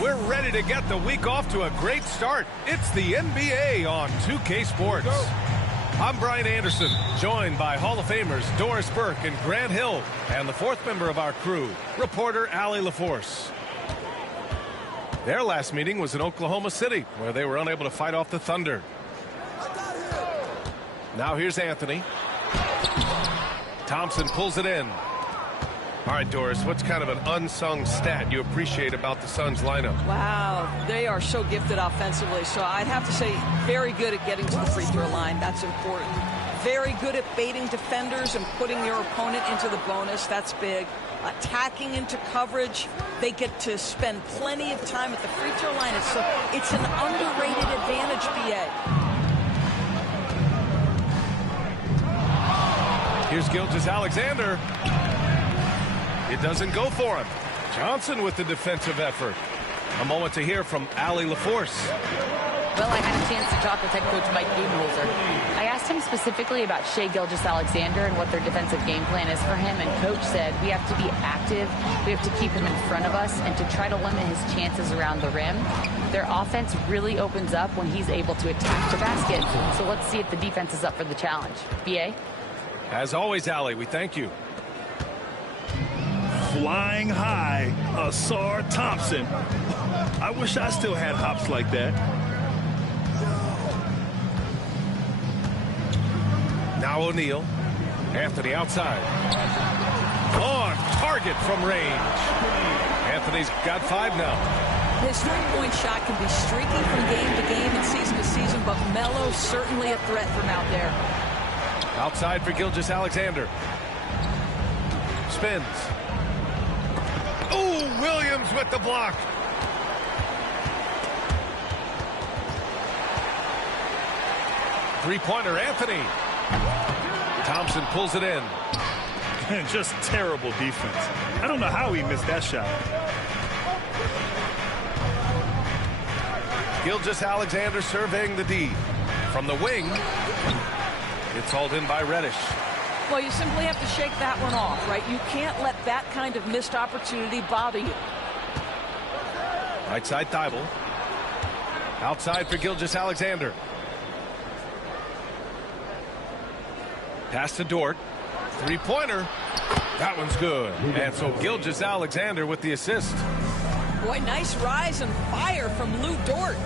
We're ready to get the week off to a great start. It's the NBA on 2K Sports. I'm Brian Anderson, joined by Hall of Famers Doris Burke and Grant Hill, and the fourth member of our crew, reporter Allie LaForce. Their last meeting was in Oklahoma City, where they were unable to fight off the Thunder. Now here's Anthony. Thompson pulls it in. All right, Doris, what's kind of an unsung stat you appreciate about the Suns lineup? Wow, they are so gifted offensively. So I'd have to say very good at getting to the free throw line. That's important. Very good at baiting defenders and putting your opponent into the bonus. That's big. Attacking into coverage. They get to spend plenty of time at the free throw line. It's an underrated advantage, BA. Here's Gilgeous-Alexander. It doesn't go for him. Johnson with the defensive effort. A moment to hear from Allie LaForce. Well, I had a chance to talk with head coach Mike Budenholzer. I asked him specifically about Shai Gilgeous-Alexander and what their defensive game plan is for him, and coach said we have to be active, we have to keep him in front of us, and to try to limit his chances around the rim. Their offense really opens up when he's able to attack the basket. So let's see if the defense is up for the challenge. BA? As always, Allie, we thank you. Flying high, Ausar Thompson. I wish I still had hops like that. Now O'Neal. Anthony outside. On target from range. Anthony's got 5 now. His three-point shot can be streaky from game to game and season to season, but Melo certainly a threat from out there. Outside for Gilgeous-Alexander. Spins. Ooh, Williams with the block. Three-pointer, Anthony. Thompson pulls it in. Just terrible defense. I don't know how he missed that shot. Gilgeous-Alexander surveying the D. From the wing, it's hauled in by Reddish. Well, you simply have to shake that one off, right? You can't let that kind of missed opportunity bother you. Right side, Thibault. Outside for Gilgeous-Alexander. Pass to Dort. Three-pointer. That one's good. And so Gilgeous-Alexander with the assist. Boy, nice rise and fire from Lou Dort.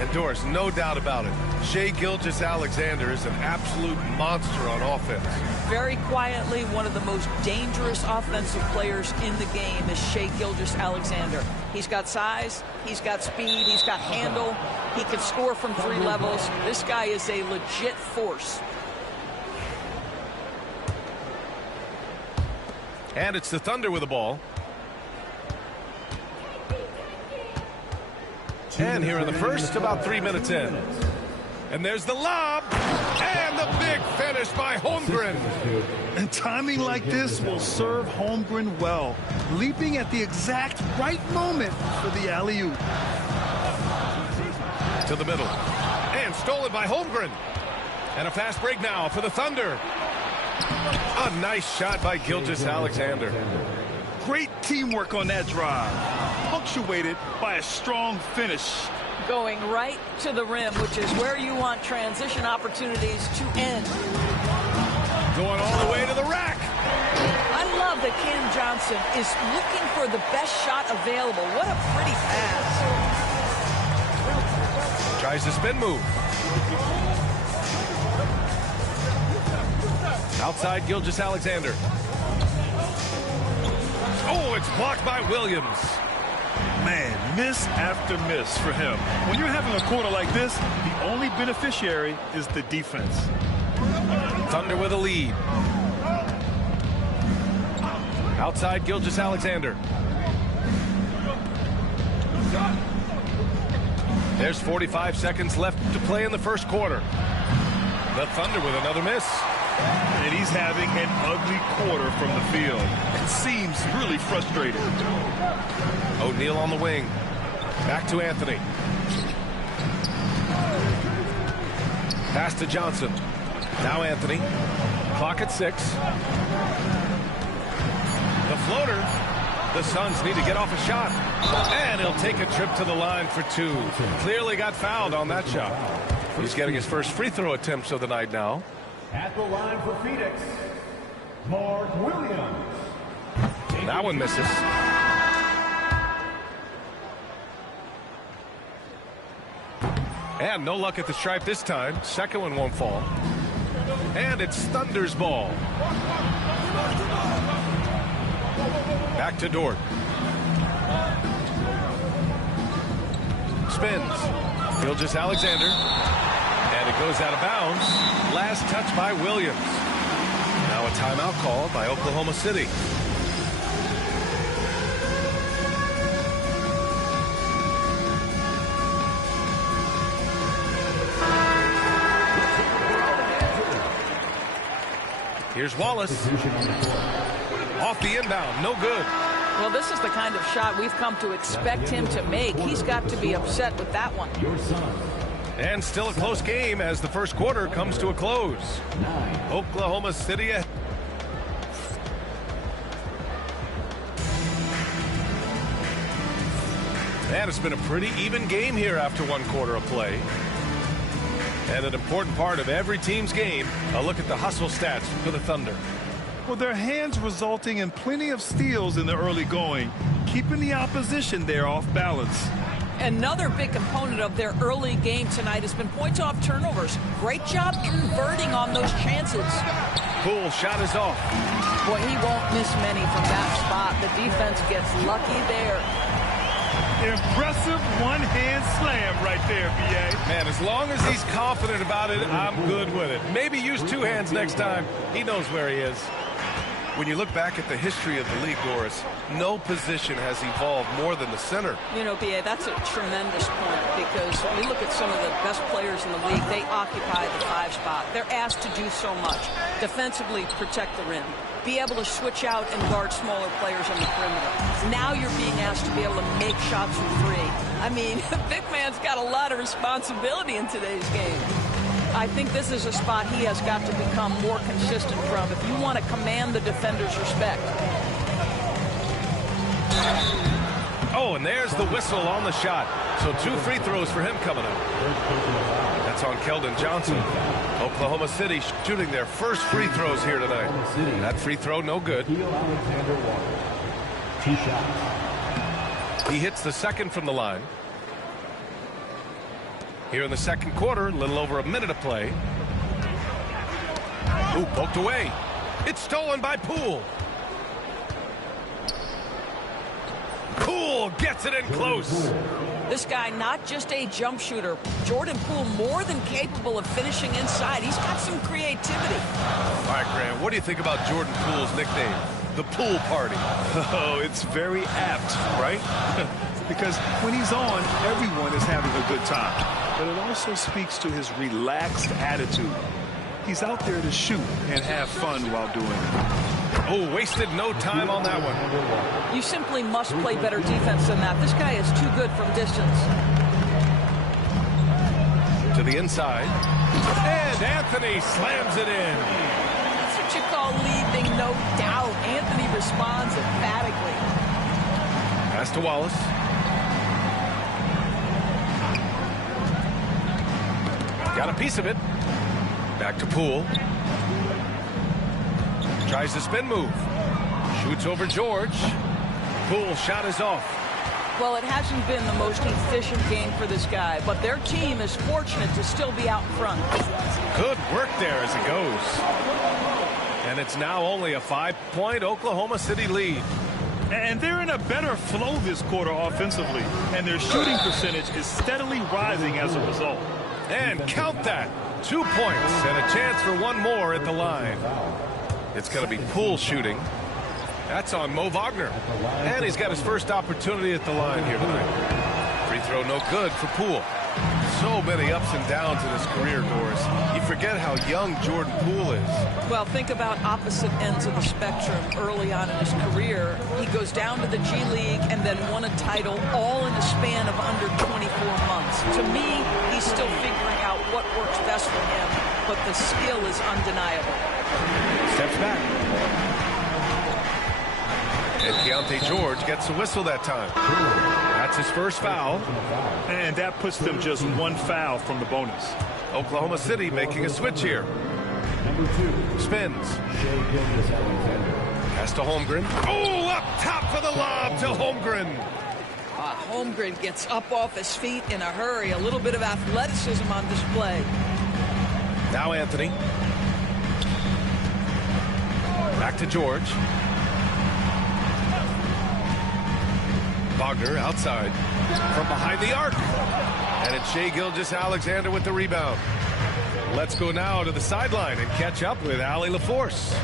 And Doris, no doubt about it, Shai Gilgeous-Alexander is an absolute monster on offense. Very quietly, one of the most dangerous offensive players in the game is Shai Gilgeous-Alexander. He's got size, he's got speed, he's got handle, he can score from 3 levels. This guy is a legit force. And it's the Thunder with the ball. And here in the first, about 3 minutes in. And there's the lob. And the big finish by Holmgren. And timing like this will serve Holmgren well. Leaping at the exact right moment for the alley-oop. To the middle. And stolen by Holmgren. And a fast break now for the Thunder. A nice shot by Gilgeous-Alexander. Great teamwork on that drive, punctuated by a strong finish. Going right to the rim, which is where you want transition opportunities to end. Going all the way to the rack. I love that Cam Johnson is looking for the best shot available. What a pretty pass. Tries the spin move. Outside Gilgeous-Alexander. Oh, it's blocked by Williams. Man, miss after miss for him. When you're having a quarter like this, the only beneficiary is the defense. Thunder with a lead. Outside Gilgeous-Alexander. There's 45 seconds left to play in the first quarter. The Thunder with another miss. And he's having an ugly quarter from the field. It seems really frustrating. O'Neal on the wing. Back to Anthony. Pass to Johnson. Now Anthony. Clock at 6. The floater. The Suns need to get off a shot. And he'll take a trip to the line for 2. Clearly got fouled on that shot. He's getting his first free throw attempts of the night now. At the line for Phoenix, Mark Williams. That one misses. And no luck at the stripe this time. Second one won't fall. And it's Thunder's ball. Back to Dort. Spins. Gilgeous-Alexander. And it goes out of bounds. Last touch by Williams. Now a timeout called by Oklahoma City. Here's Wallace. Off the inbound. No good. Well, this is the kind of shot we've come to expect him to make. He's got to be upset with that one. And still a close game as the first quarter comes to a close. Oklahoma City. And it's been a pretty even game here after one quarter of play. And an important part of every team's game, a look at the hustle stats for the Thunder. Well, their hands resulting in plenty of steals in the early going, keeping the opposition there off balance. Another big component of their early game tonight has been points off turnovers. Great job converting on those chances. Poole shot is off. Boy, he won't miss many from that spot. The defense gets lucky there. Impressive one-hand slam right there, B.A. Man, as long as he's confident about it, I'm good with it. Maybe use 2 hands next time. He knows where he is. When you look back at the history of the league, Doris, no position has evolved more than the center. You know, B.A., that's a tremendous point because when you look at some of the best players in the league, they occupy the 5 spot. They're asked to do so much. Defensively, protect the rim. Be able to switch out and guard smaller players on the perimeter. Now you're being asked to be able to make shots from 3. I mean, big man's got a lot of responsibility in today's game. I think this is a spot he has got to become more consistent from if you want to command the defender's respect. Oh, and there's the whistle on the shot. So 2 free throws for him coming up. That's on Keldon Johnson. Oklahoma City shooting their first free throws here tonight. That free throw, no good. He hits the second from the line. Here in the second quarter, a little over a minute of play. Ooh, poked away. It's stolen by Poole. Poole gets it in close. This guy, not just a jump shooter. Jordan Poole, more than capable of finishing inside. He's got some creativity. All right, Grant, what do you think about Jordan Poole's nickname, the Pool Party? Oh, it's very apt, right? Because when he's on, everyone is having a good time. But it also speaks to his relaxed attitude. He's out there to shoot and have fun while doing it. Oh, wasted no time on that one. You simply must play better defense than that. This guy is too good from distance. To the inside. And Anthony slams it in. That's what you call leading, no doubt. Anthony responds emphatically. Pass to Wallace. Got a piece of it. Back to Poole. Tries the spin move. Shoots over George. Poole shot is off. Well, it hasn't been the most efficient game for this guy, but their team is fortunate to still be out in front. Good work there as it goes. And it's now only a 5-point Oklahoma City lead. And they're in a better flow this quarter offensively, and their shooting percentage is steadily rising as a result. And count that. 2 points and a chance for one more at the line. It's going to be Poole shooting. That's on Mo Wagner. And he's got his first opportunity at the line here tonight. Free throw no good for Poole. So many ups and downs in his career, Doris. You forget how young Jordan Poole is. Well, think about opposite ends of the spectrum early on in his career. He goes down to the G League and then won a title all in a span of under 24 months. To me, he's still figuring out what works best for him, but the skill is undeniable. Steps back. And Keontae George gets a whistle that time. That's his first foul. And that puts them just one foul from the bonus. Oklahoma City making a switch here. Spins. Pass to Holmgren. Oh, up top for the lob to Holmgren. Holmgren gets up off his feet in a hurry. A little bit of athleticism on display. Now Anthony. Back to George. Wagner outside from behind the arc. And it's Shai Gilgeous-Alexander with the rebound. Let's go now to the sideline and catch up with Allie LaForce.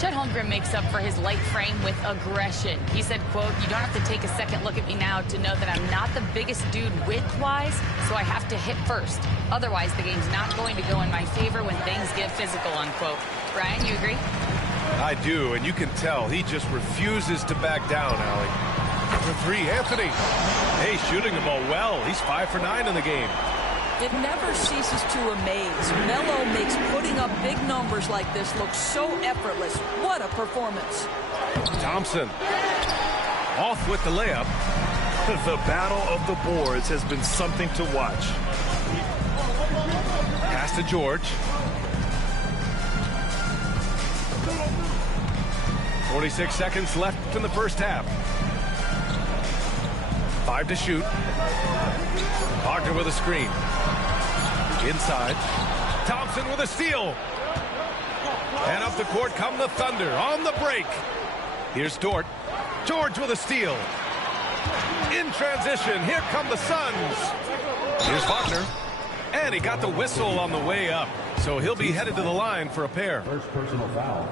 Chet Holmgren makes up for his light frame with aggression. He said, quote, "You don't have to take a second look at me now to know that I'm not the biggest dude width-wise, so I have to hit first. Otherwise, the game's not going to go in my favor when things get physical," unquote. Brian, you agree? I do, and you can tell he just refuses to back down, Allie. For three, Anthony. Hey, shooting the ball well. He's 5 for 9 in the game. It never ceases to amaze. Melo makes putting up big numbers like this look so effortless. What a performance. Thompson off with the layup. The battle of the boards has been something to watch. Pass to George. 46 seconds left in the first half. 5 to shoot. Wagner with a screen. Inside. Thompson with a steal. And up the court come the Thunder on the break. Here's Dort. George with a steal. In transition, here come the Suns. Here's Wagner. And he got the whistle on the way up. So he'll be headed to the line for a pair. First personal foul.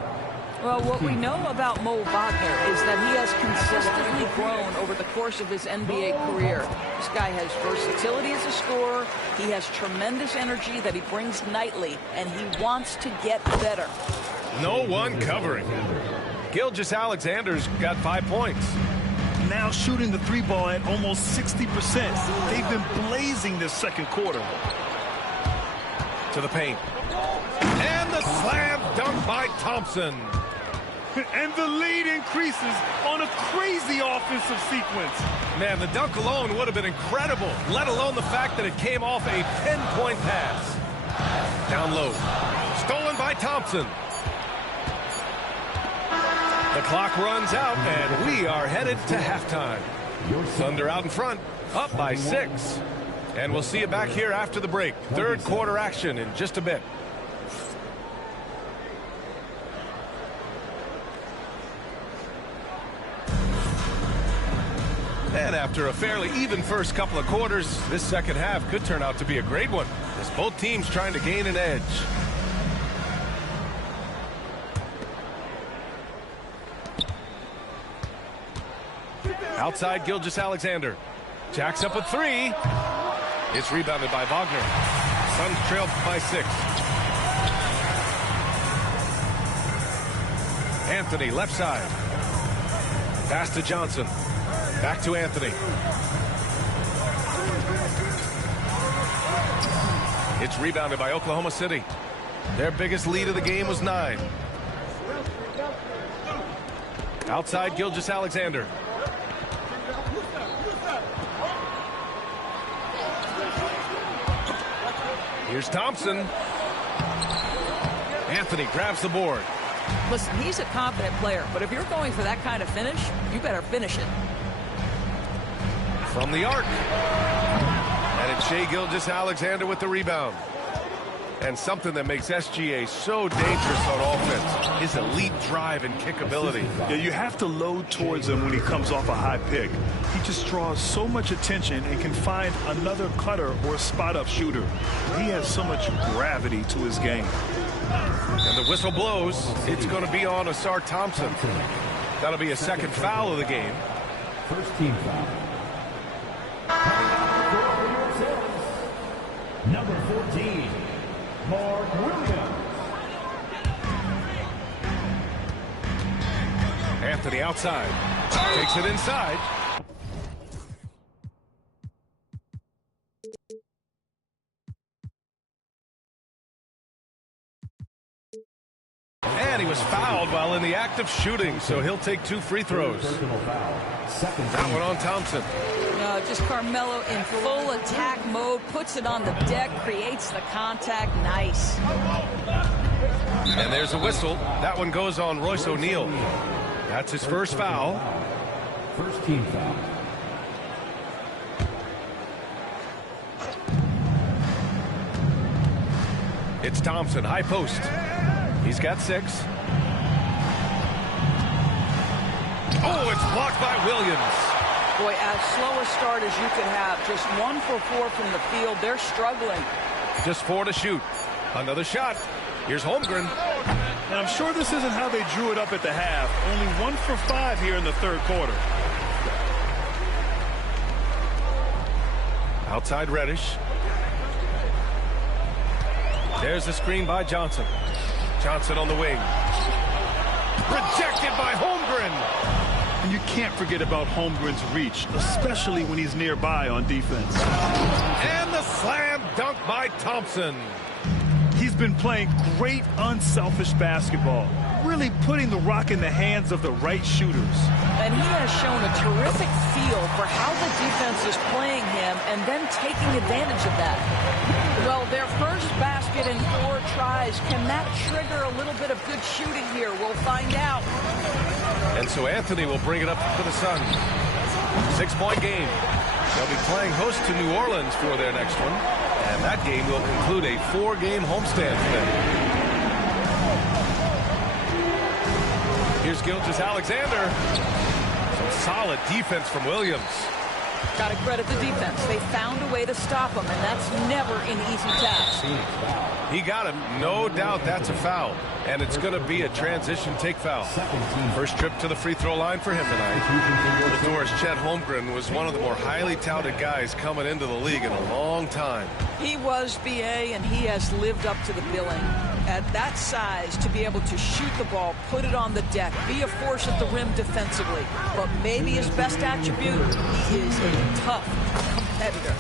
Well, what we know about Mo Wagner is that he has consistently grown over the course of his NBA career. This guy has versatility as a scorer. He has tremendous energy that he brings nightly, and he wants to get better. No one covering. Gilgeous-Alexander's got 5 points. Now shooting the three ball at almost 60%. They've been blazing this second quarter. To the paint. And the slam dunk by Thompson. And the lead increases on a crazy offensive sequence. Man, the dunk alone would have been incredible, let alone the fact that it came off a 10-point pass. Down low. Stolen by Thompson. The clock runs out, and we are headed to halftime. Thunder out in front, up by 6. And we'll see you back here after the break. Third quarter action in just a bit. And after a fairly even first couple of quarters, this second half could turn out to be a great one, as both teams trying to gain an edge. Outside, Gilgeous-Alexander. Jacks up with 3. It's rebounded by Wagner. Suns trailed by 6. Anthony, left side. Pass to Johnson. Back to Anthony. It's rebounded by Oklahoma City. Their biggest lead of the game was 9. Outside, Gilgeous-Alexander. Here's Thompson. Anthony grabs the board. Listen, he's a confident player, but if you're going for that kind of finish, you better finish it. From the arc. And it's Shai Gilgeous-Alexander with the rebound. And something that makes SGA so dangerous on offense, his elite drive and kick ability. Yeah, you have to load towards him when he comes off a high pick. He just draws so much attention and can find another cutter or a spot-up shooter. He has so much gravity to his game. And the whistle blows. It's going to be on Ausar Thompson. That'll be a second foul of the game. First team foul. Number 14, Mark Williams. Anthony outside. Takes it inside. And he was fouled while in the act of shooting, so he'll take 2 free throws. Personal foul. Second That one on Thompson. Just Carmelo in full attack mode, puts it on the deck, creates the contact. Nice. And there's a whistle. That one goes on Royce O'Neal. That's his first foul. First team foul. It's Thompson, high post. He's got 6. Oh, it's blocked by Williams. Boy, as slow a start as you could have. Just 1 for 4 from the field. They're struggling. Just 4 to shoot. Another shot. Here's Holmgren. And I'm sure this isn't how they drew it up at the half. Only 1 for 5 here in the third quarter. Outside Reddish. There's the screen by Johnson. Johnson on the wing. Rejected by Holmgren. And you can't forget about Holmgren's reach, especially when he's nearby on defense. And the slam dunk by Thompson. He's been playing great, unselfish basketball, really putting the rock in the hands of the right shooters. And he has shown a terrific feel for how the defense is playing him and then taking advantage of that. Well, their first basket in 4 tries. Can that trigger a little bit of good shooting here? We'll find out. And so Anthony will bring it up for the Suns. 6-point game. They'll be playing host to New Orleans for their next one. And that game will conclude a 4-game homestand for them. Here's Gilgeous-Alexander. Some solid defense from Williams. Got to credit the defense. They found a way to stop him, and that's never an easy task. He got him. No doubt that's a foul. And it's going to be a transition take foul. First trip to the free throw line for him tonight. Doris Chet Holmgren was one of the more highly touted guys coming into the league in a long time. He was BA, and he has lived up to the billing. At that size, to be able to shoot the ball, put it on the deck, be a force at the rim defensively. But maybe his best attribute, he is a tough competitor.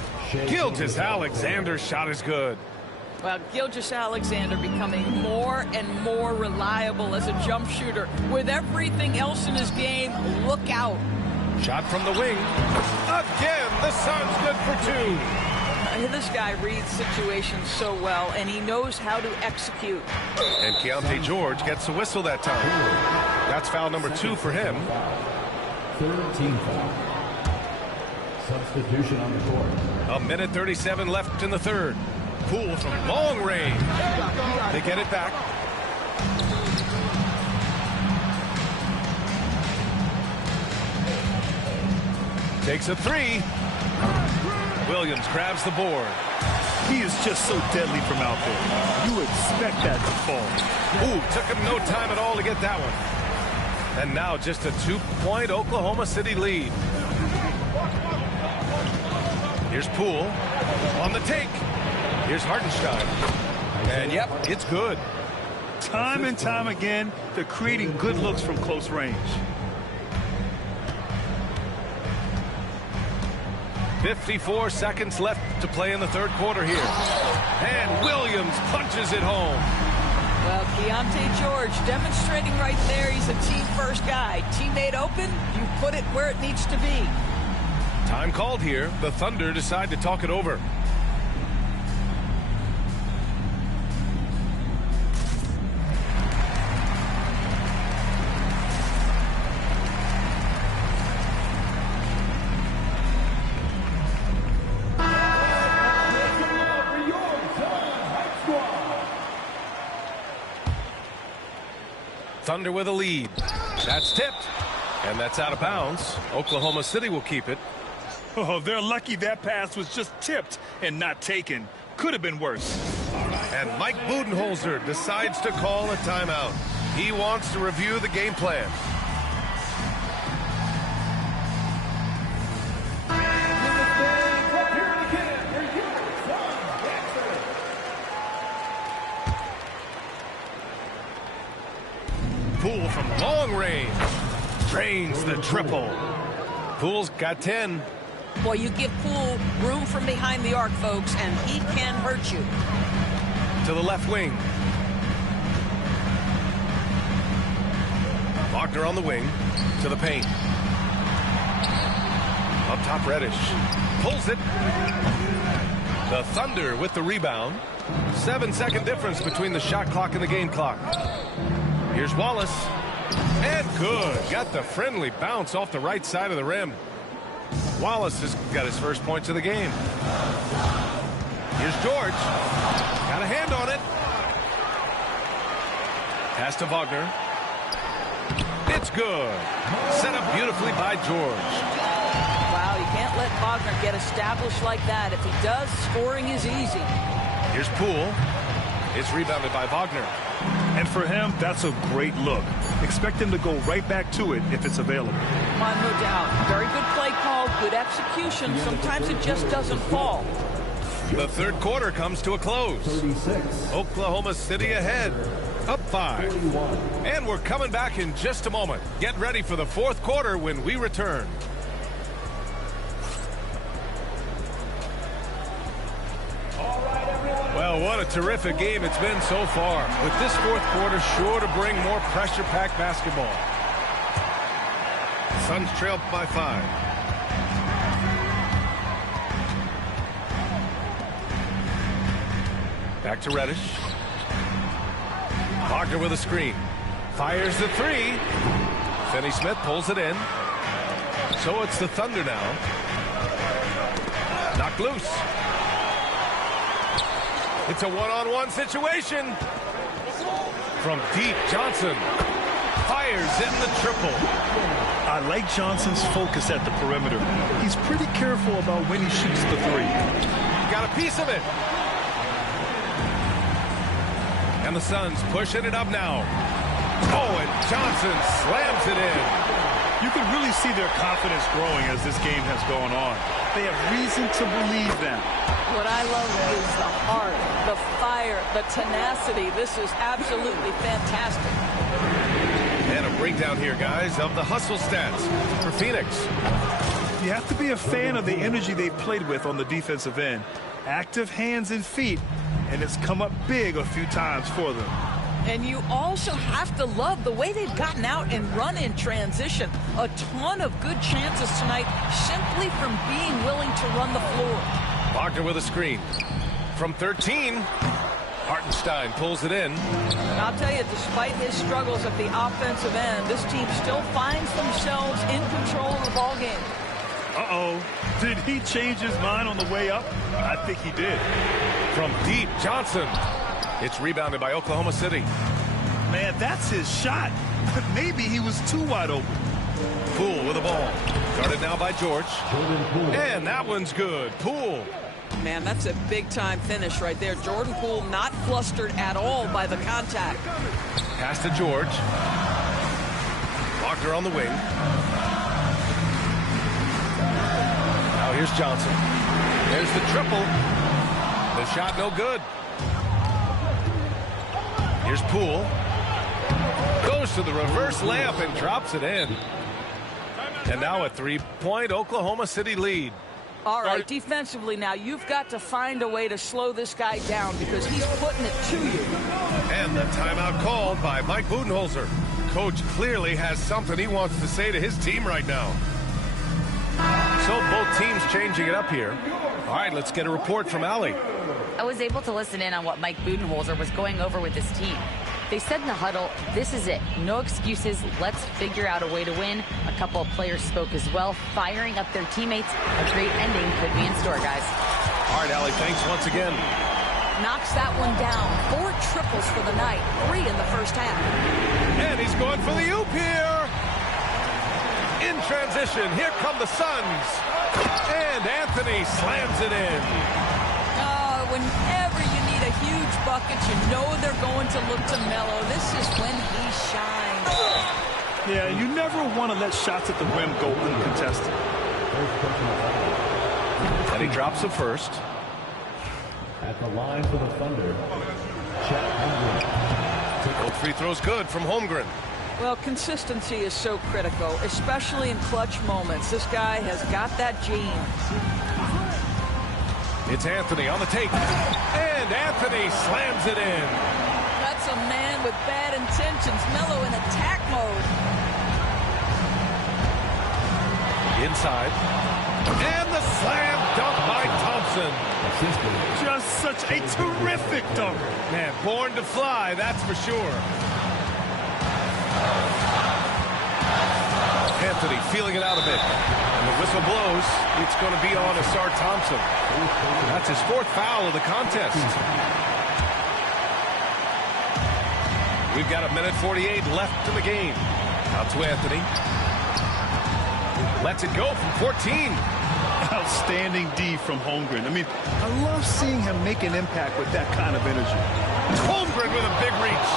Gilgeous-Alexander's shot is good. Well, Gilgeous-Alexander becoming more and more reliable as a jump shooter. With everything else in his game, look out. Shot from the wing. Again, the Suns good for 2. This guy reads situations so well, and he knows how to execute. And Keontae George gets a whistle that time. That's foul number 2 for him. Third team foul. Substitution on the court. 1:37 left in the third. Poole from long range. They get it back. Takes a 3. Williams grabs the board. He is just so deadly from out there. You expect that to fall. Ooh, took him no time at all to get that one. And now just a 2-point Oklahoma City lead. Here's Poole on the take. Here's Hartenstein. And yep, it's good. Time and time again, they're creating good looks from close range. 54 seconds left to play in the third quarter here. And Williams punches it home. Well, Keontae George demonstrating right there he's a team-first guy. Teammate open, you put it where it needs to be. Time called here. The Thunder decide to talk it over. Thunder with a lead. That's tipped. And that's out of bounds. Oklahoma City will keep it. Oh, they're lucky that pass was just tipped and not taken. Could have been worse. And Mike Budenholzer decides to call a timeout. He wants to review the game plan. Poole from long range drains the triple. Poole's got 10. Boy, you give Poole room from behind the arc, folks, and he can hurt you. To the left wing. Wagner on the wing. To the paint. Up top, Reddish. Pulls it. The Thunder with the rebound. 7-second difference between the shot clock and the game clock. Here's Wallace. And good. Got the friendly bounce off the right side of the rim. Wallace has got his first points of the game. Here's George. Got a hand on it. Pass to Wagner. It's good. Set up beautifully by George. Wow, you can't let Wagner get established like that. If he does, scoring is easy. Here's Poole. It's rebounded by Wagner. And for him, that's a great look. Expect him to go right back to it if it's available. No doubt. Very good play call, good execution. Sometimes it just doesn't fall. The third quarter comes to a close. 36. Oklahoma City ahead. Up 5. 41. And we're coming back in just a moment. Get ready for the fourth quarter when we return. Well, what a terrific game it's been so far. With this fourth quarter sure to bring more pressure-packed basketball. Suns trail by 5. Back to Reddish. Wagner with a screen. Fires the 3. Finney-Smith pulls it in. So it's the Thunder now. Knocked loose. It's a one-on-one situation. From deep, Johnson fires in the triple. I like Johnson's focus at the perimeter. He's pretty careful about when he shoots the 3. Got a piece of it. And the Suns pushing it up now. Oh, and Johnson slams it in. You can really see their confidence growing as this game has gone on. They have reason to believe that. What I love is the heart, the fire, the tenacity. This is absolutely fantastic. And a breakdown here, guys, of the hustle stats for Phoenix. You have to be a fan of the energy they've played with on the defensive end. Active hands and feet, and it's come up big a few times for them. And you also have to love the way they've gotten out and run in transition. A ton of good chances tonight simply from being willing to run the floor. Wagner with a screen. From 13, Hartenstein pulls it in. And I'll tell you, despite his struggles at the offensive end, this team still finds themselves in control of the ball game. Uh-oh. Did he change his mind on the way up? I think he did. From deep, Johnson. It's rebounded by Oklahoma City. Man, that's his shot. Maybe he was too wide open. Poole with the ball. Guarded now by George. And that one's good. Poole. Man, that's a big-time finish right there. Jordan Poole not flustered at all by the contact. Pass to George. Wagner on the wing. Now here's Johnson. There's the triple. The shot no good. Here's Poole. Goes to the reverse layup and drops it in. And now a three-point Oklahoma City lead. All right, defensively now, you've got to find a way to slow this guy down because he's putting it to you. And the timeout called by Mike Budenholzer. Coach clearly has something he wants to say to his team right now. So both teams changing it up here. All right, let's get a report from Allie. I was able to listen in on what Mike Budenholzer was going over with his team. They said in the huddle, this is it. No excuses. Let's figure out a way to win. A couple of players spoke as well, firing up their teammates. A great ending could be in store, guys. All right, Allie, thanks once again. knocks that one down. 4 triples for the night, 3 in the first half. And he's going for the oop here. In transition, here come the Suns. And Anthony slams it in. Whenever you need a huge bucket, you know they're going to look to Melo. This is when he shines. Yeah, you never want to let shots at the rim go uncontested. And he drops the first. At the line for the Thunder, Chet Holmgren. Both free throws good from Holmgren. Well, consistency is so critical, especially in clutch moments. This guy has got that gene. It's Anthony on the take. And Anthony slams it in. That's a man with bad intentions. Melo in attack mode. Inside. And the slam dunk by Thompson. Just such a terrific dunk. Man, born to fly, that's for sure. Anthony feeling it out a bit. And the whistle blows. It's going to be on Ausar Thompson. That's his 4th foul of the contest. We've got 1:48 left in the game. Out to Anthony. Lets it go from 14. Outstanding D from Holmgren. I mean, I love seeing him make an impact with that kind of energy. Holmgren with a big reach.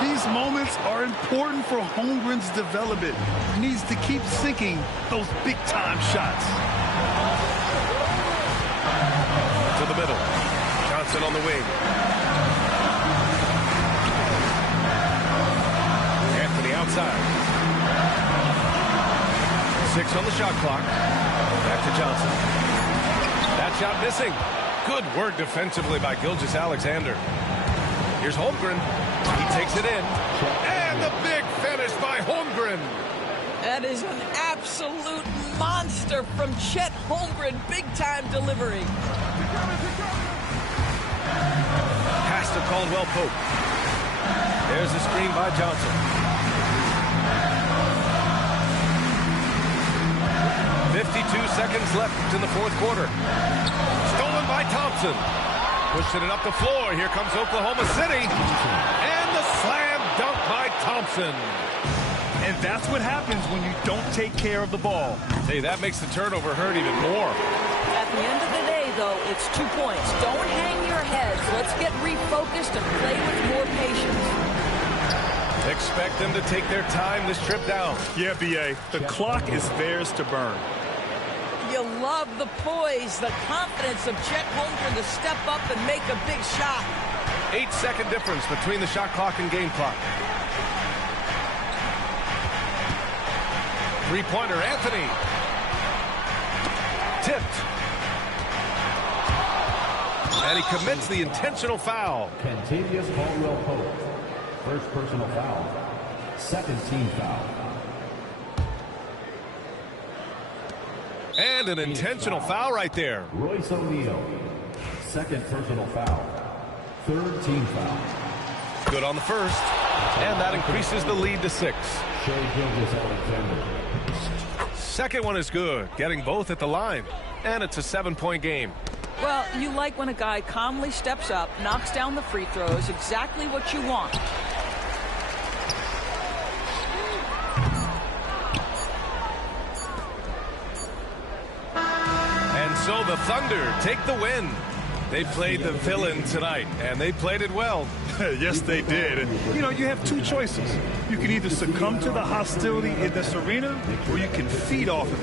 These moments are important for Holmgren's development. He needs to keep sinking those big-time shots. To the middle. Johnson on the wing. Anthony outside. 6 on the shot clock. Back to Johnson. That shot missing. Good work defensively by Gilgeous-Alexander. Here's Holmgren. He takes it in. And the big finish by Holmgren. That is an absolute monster from Chet Holmgren. Big-time delivery. Pass to Caldwell Pope. There's the screen by Johnson. 52 seconds left in the 4th quarter. Stolen by Thompson. Pushing it up the floor. Here comes Oklahoma City. And the slam dunk by Thompson. And that's what happens when you don't take care of the ball. Hey, that makes the turnover hurt even more. At the end of the day, though, it's 2 points. Don't hang your heads. Let's get refocused and play with more patience. Expect them to take their time this trip down. Yeah, B.A., the clock is theirs to burn. You love the poise, the confidence of Chet Holmgren to step up and make a big shot. 8-second difference between the shot clock and game clock. Three-pointer, Anthony. Tipped. And he commits the intentional foul. Kentavious Caldwell-Pope. First personal foul. 2nd team foul. And an intentional foul right there. Royce O'Neal. 2nd personal foul. 3rd team foul. Good on the first. And that increases the lead to 6. Shai Gilgeous-Alexander. 2nd one is good. Getting both at the line. And it's a 7-point game. Well, you like when a guy calmly steps up, knocks down the free throws, exactly what you want. And so the Thunder take the win. They played the villain tonight, and they played it well. Yes, they did. And, you know, you have 2 choices. You can either succumb to the hostility in this arena, or you can feed off of it.